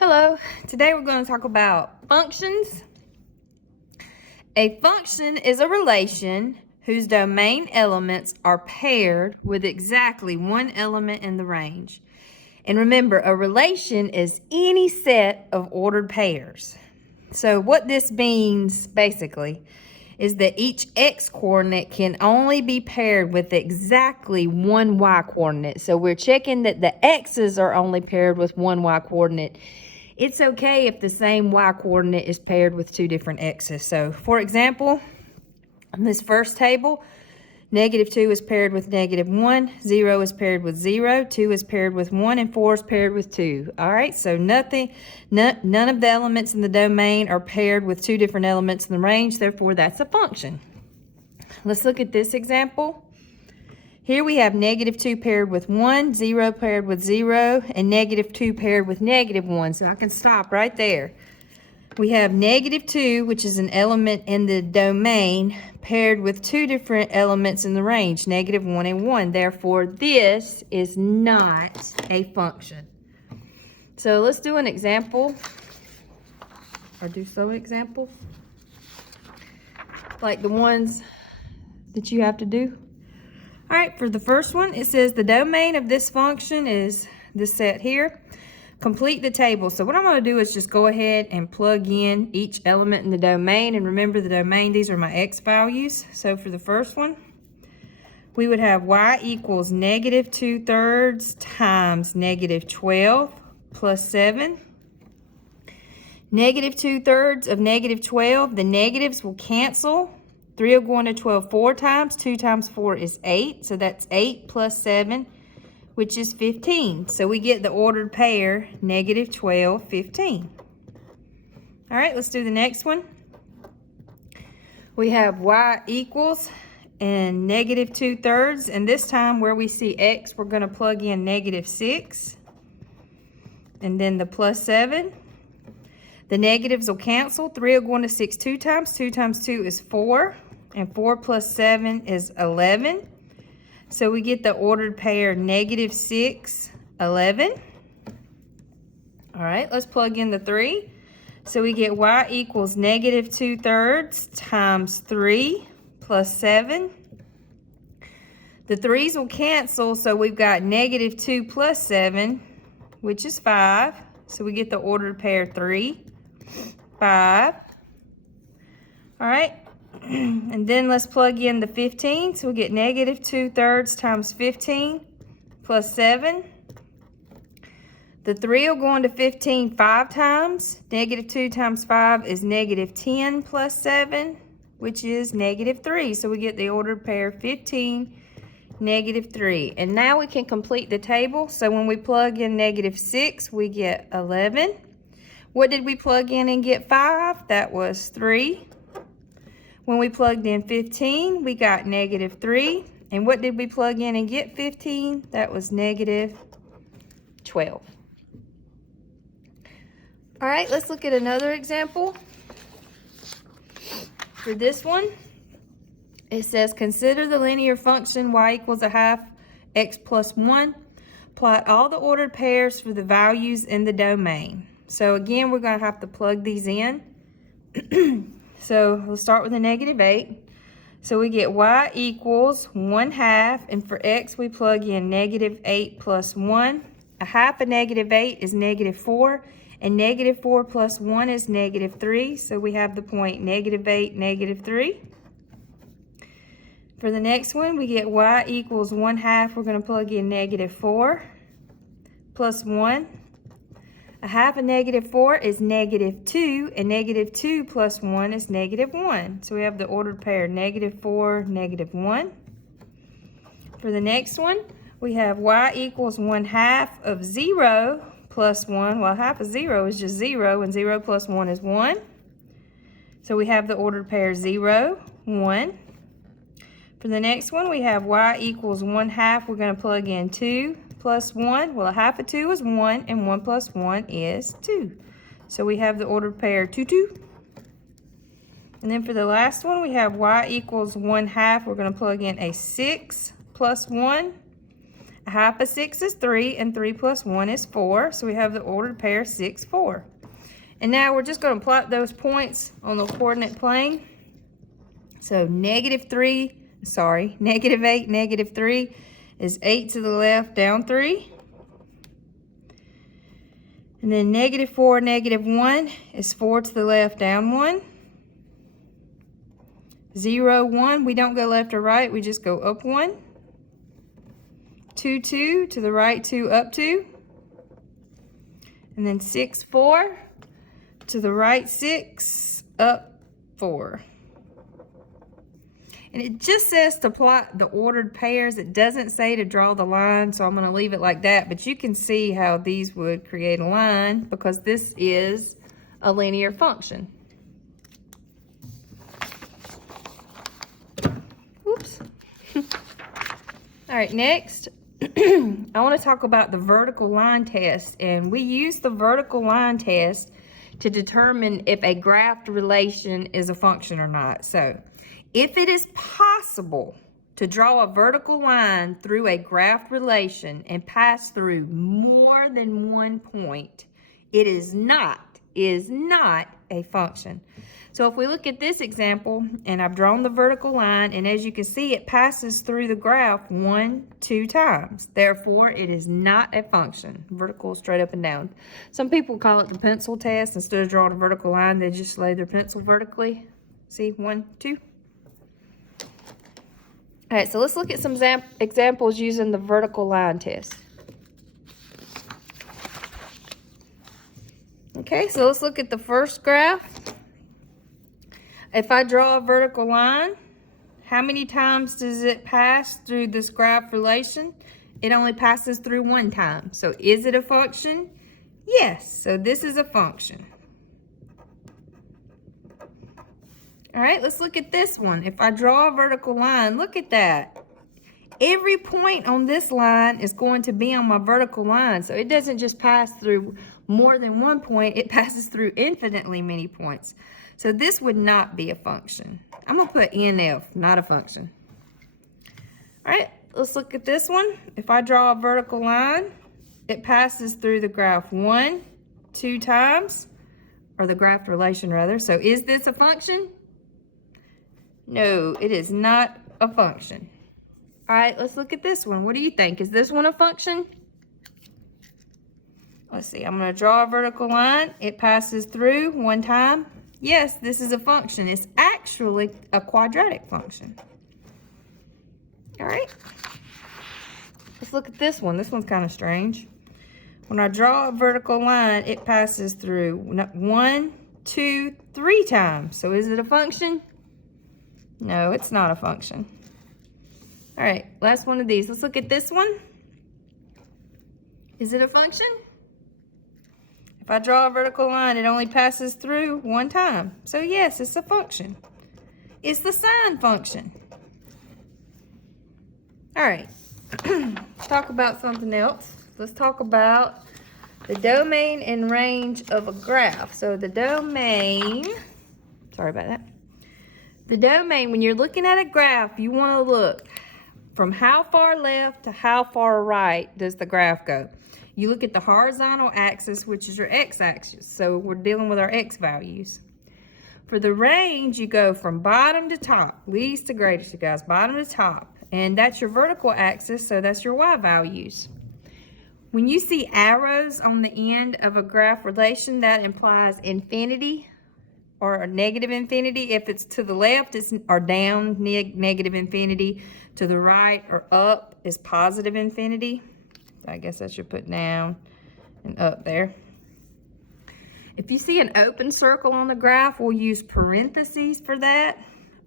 Hello, today we're going to talk about functions. A function is a relation whose domain elements are paired with exactly one element in the range. And remember, a relation is any set of ordered pairs. So what this means basically is that each x coordinate can only be paired with exactly one y coordinate. So we're checking that the x's are only paired with one y coordinate. It's okay if the same y coordinate is paired with two different x's. So for example, in this first table, -2 is paired with -1, 0 is paired with 0, 2 is paired with 1, and 4 is paired with 2. All right, so none of the elements in the domain are paired with two different elements in the range, therefore that's a function. Let's look at this example. Here we have -2 paired with 1, 0 paired with 0, and -2 paired with -1. So I can stop right there. We have -2, which is an element in the domain, paired with two different elements in the range, -1 and 1. Therefore, this is not a function. So let's do an example, or do some examples, like the ones that you have to do. All right, for the first one, it says the domain of this function is this set here. Complete the table. So what I'm going to do is just go ahead and plug in each element in the domain. And remember the domain, these are my x values. So for the first one, we would have y equals -2/3 times -12 plus 7. -2/3 of -12, the negatives will cancel. 3 will go into 12 4 times. 2 times 4 is 8. So that's 8 plus 7, which is 15. So we get the ordered pair, -12, 15. All right, let's do the next one. We have y equals and -2/3. And this time where we see x, we're going to plug in -6. And then the plus 7. The negatives will cancel. 3 will go into 6 2 times. 2 times 2 is 4. And 4 plus 7 is 11. So we get the ordered pair -6, 11. All right, let's plug in the 3. So we get y equals -2/3 times 3 plus 7. The 3's will cancel, so we've got -2 plus 7, which is 5. So we get the ordered pair 3, 5. All right. And then let's plug in the 15. So we get -2/3 times 15 plus 7. The 3 will go into 15 5 times. -2 times 5 is -10 plus 7, which is -3. So we get the ordered pair 15, -3. And now we can complete the table. So when we plug in -6, we get 11. What did we plug in and get 5? That was 3. When we plugged in 15, we got -3. And what did we plug in and get 15? That was -12. All right, let's look at another example. For this one, it says, consider the linear function y equals 1/2 x plus 1. Plot all the ordered pairs for the values in the domain. So again, we're going to have to plug these in. So we'll start with a -8. So we get y equals 1/2, and for x we plug in -8 plus 1. 1/2 of -8 is -4, and -4 plus 1 is -3. So we have the point -8, -3. For the next one, we get y equals 1/2. We're going to plug in -4 plus 1. 1/2 of -4 is -2, and -2 plus 1 is -1. So we have the ordered pair -4, -1. For the next one, we have y equals 1/2 of 0 plus 1. Well, 1/2 of 0 is just 0, and 0 plus 1 is 1. So we have the ordered pair 0, 1. For the next one, we have y equals 1/2. We're going to plug in 2 plus 1. Well, 1/2 of 2 is 1, and 1 plus 1 is 2. So we have the ordered pair 2, 2. And then for the last one, we have y equals 1/2. We're going to plug in a 6 plus 1. half of 6 is 3, and 3 plus 1 is 4. So we have the ordered pair 6, 4. And now we're just going to plot those points on the coordinate plane. So negative 8, negative 3 is 8 to the left, down 3. And then negative 4, negative 1 is 4 to the left, down 1. 0, 1, we don't go left or right, we just go up 1. 2, 2, to the right 2, up 2. And then 6, 4, to the right 6, up 4. And it just says to plot the ordered pairs. It doesn't say to draw the line, so I'm going to leave it like that. But you can see how these would create a line because this is a linear function. Whoops. All right, next, I want to talk about the vertical line test. And we use the vertical line test to determine if a graphed relation is a function or not. So, if it is possible to draw a vertical line through a graphed relation and pass through more than one point, it is not a function. So if we look at this example, and I've drawn the vertical line, and as you can see, it passes through the graph 1, 2 times. Therefore, it is not a function. Vertical, straight up and down. Some people call it the pencil test. Instead of drawing a vertical line, they just lay their pencil vertically. See, 1, 2. All right, so let's look at some examples using the vertical line test. Okay, so let's look at the first graph. If I draw a vertical line, how many times does it pass through this graph relation? It only passes through one time. So is it a function? Yes, so this is a function. All right, let's look at this one. If I draw a vertical line, look at that. Every point on this line is going to be on my vertical line. So it doesn't just pass through more than one point, it passes through infinitely many points. So this would not be a function. I'm going to put NF, not a function. All right, let's look at this one. If I draw a vertical line, it passes through the graph 1, 2 times, or the graph relation rather. So is this a function? No, it is not a function. All right, let's look at this one. What do you think? Is this one a function? Let's see, I'm going to draw a vertical line. It passes through one time. Yes, this is a function. It's actually a quadratic function. All right. Let's look at this one. This one's kind of strange. When I draw a vertical line, it passes through 1, 2, 3 times. So is it a function? No, it's not a function. All right, last one of these. Let's look at this one. Is it a function? If I draw a vertical line, it only passes through one time. So yes, it's a function. It's the sine function. All right, let's talk about something else. Let's talk about the domain and range of a graph. So the domain, sorry about that. The domain, when you're looking at a graph, you want to look from how far left to how far right does the graph go. You look at the horizontal axis, which is your x-axis. So we're dealing with our x values. For the range, you go from bottom to top, least to greatest, you guys, bottom to top. And that's your vertical axis, so that's your y values. When you see arrows on the end of a graph relation, that implies infinity or a negative infinity. If it's to the left, it's or down, negative infinity. To the right or up is positive infinity. So I guess I should put down and up there. If you see an open circle on the graph, we'll use parentheses for that.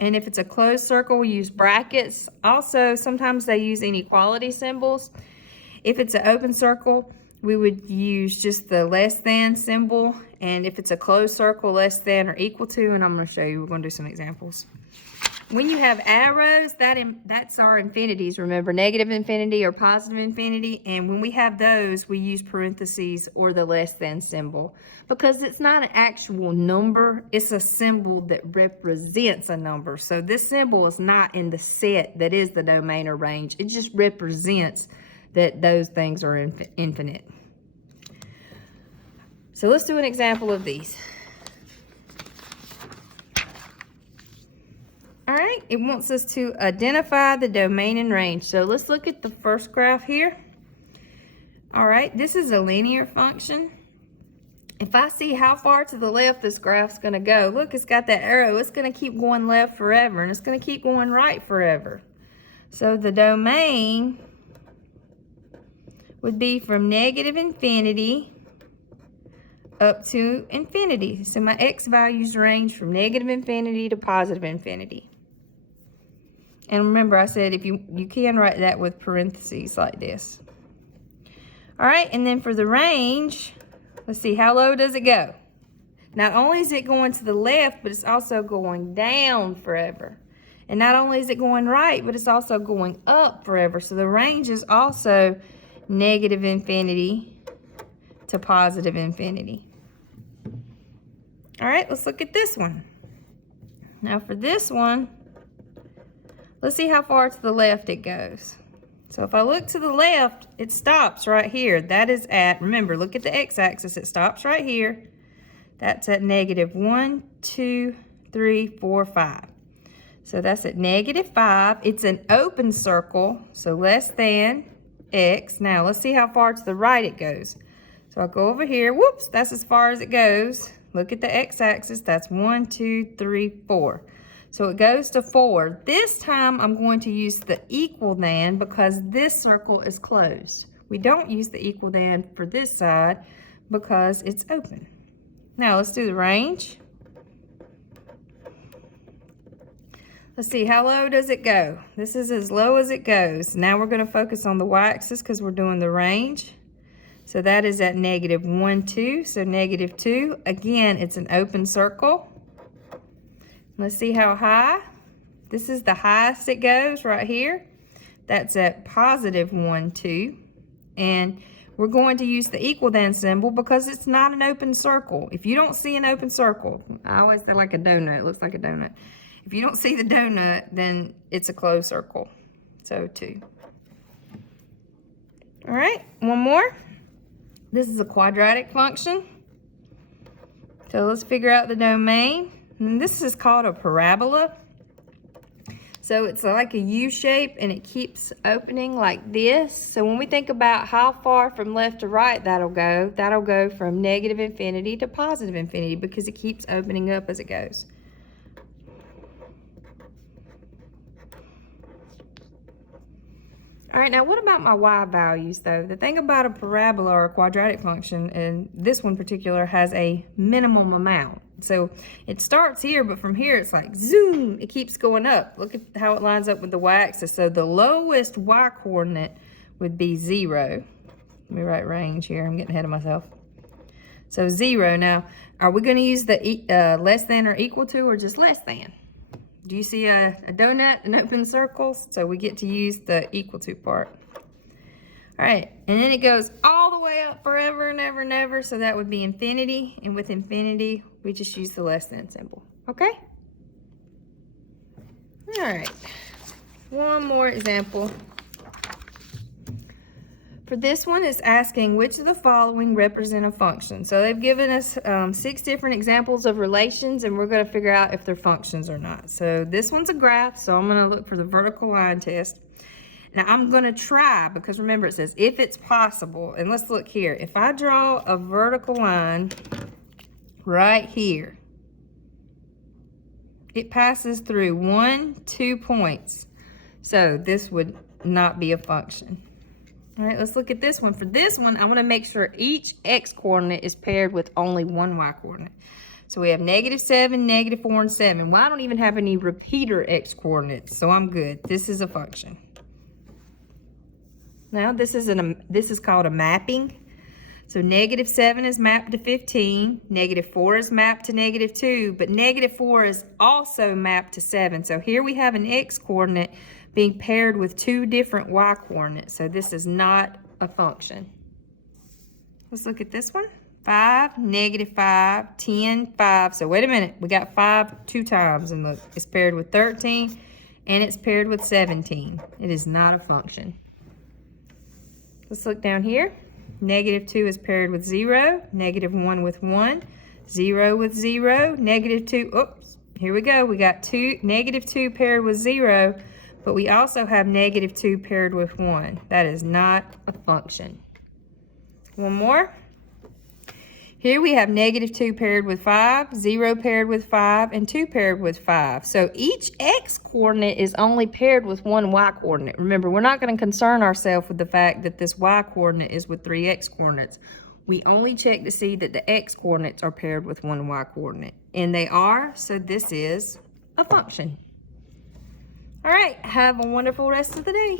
And if it's a closed circle, we use brackets. Also, sometimes they use inequality symbols. If it's an open circle, we would use just the less than symbol. And if it's a closed circle, less than or equal to, and I'm going to show you, we're going to do some examples. When you have arrows, that's our infinities, remember, negative infinity or positive infinity. And when we have those, we use parentheses or the less than symbol because it's not an actual number. It's a symbol that represents a number. So this symbol is not in the set that is the domain or range. It just represents that those things are infinite. So let's do an example of these. All right, it wants us to identify the domain and range. So let's look at the first graph here. All right, this is a linear function. If I see how far to the left this graph's gonna go, look, it's got that arrow. It's gonna keep going left forever, and it's gonna keep going right forever. So the domain would be from negative infinity up to infinity. So my x values range from negative infinity to positive infinity. And remember, I said if you can write that with parentheses like this. All right, and then for the range, let's see, how low does it go? Not only is it going to the left, but it's also going down forever. And not only is it going right, but it's also going up forever. So the range is also negative infinity to positive infinity. All right, let's look at this one. Now for this one, let's see how far to the left it goes. So if I look to the left, it stops right here. That is at, remember, look at the x-axis. It stops right here. That's at negative 1, 2, 3, 4, 5. So that's at negative 5. It's an open circle, so less than x. Now let's see how far to the right it goes. So I'll go over here. Whoops, that's as far as it goes. Look at the x-axis. That's 1, 2, 3, 4. So it goes to 4. This time I'm going to use the equal than because this circle is closed. We don't use the equal than for this side because it's open. Now let's do the range. Let's see, how low does it go? This is as low as it goes. Now we're going to focus on the y-axis because we're doing the range. So that is at negative 1, 2. So negative 2. Again, it's an open circle. Let's see how high. This is the highest it goes right here. That's at positive 1, 2. And we're going to use the equal than symbol because it's not an open circle. If you don't see an open circle, I always say like a donut. It looks like a donut. If you don't see the donut, then it's a closed circle. So 2. All right, one more. This is a quadratic function. So let's figure out the domain. And this is called a parabola. So it's like a U shape and it keeps opening like this. So when we think about how far from left to right that'll go from negative infinity to positive infinity because it keeps opening up as it goes. All right, now what about my y values though? The thing about a parabola or a quadratic function, and this one in particular has a minimum amount. So it starts here, but from here it's like zoom, it keeps going up. Look at how it lines up with the y-axis. So the lowest y coordinate would be 0. Let me write range here, I'm getting ahead of myself. So 0. Now, are we going to use the less than or equal to or just less than? Do you see a donut and open circles? So we get to use the equal to part. All right, and then it goes all the way up forever and ever and ever. So that would be infinity. And with infinity, we just use the less than symbol. Okay? All right, one more example. For this one, it's asking which of the following represent a function. So they've given us 6 different examples of relations, and we're going to figure out if they're functions or not. So this one's a graph, so I'm going to look for the vertical line test. Now I'm going to try, because remember it says if it's possible, and let's look here. If I draw a vertical line right here, it passes through 1, 2 points. So this would not be a function. All right, let's look at this one. For this one, I want to make sure each x coordinate is paired with only one y coordinate. So we have -7, -4, and 7. Well, I don't even have any repeater x coordinates, so I'm good. This is a function. Now, this is called a mapping. So -7 is mapped to 15, -4 is mapped to -2, but -4 is also mapped to 7. So here we have an x coordinate being paired with 2 different y coordinates. So this is not a function. Let's look at this one. 5, -5, 10, 5. So wait a minute, we got 5 2 times, and look, it's paired with 13 and it's paired with 17. It is not a function. Let's look down here. -2 is paired with 0, -1 with 1, 0 with 0, -2, oops, here we go. We got -2 paired with 0, but we also have -2 paired with 1. That is not a function. One more. Here we have -2 paired with 5, 0 paired with 5, and 2 paired with 5. So each x coordinate is only paired with one y coordinate. Remember, we're not going to concern ourselves with the fact that this y coordinate is with 3 x coordinates. We only check to see that the x coordinates are paired with one y coordinate. And they are, so this is a function. All right, have a wonderful rest of the day.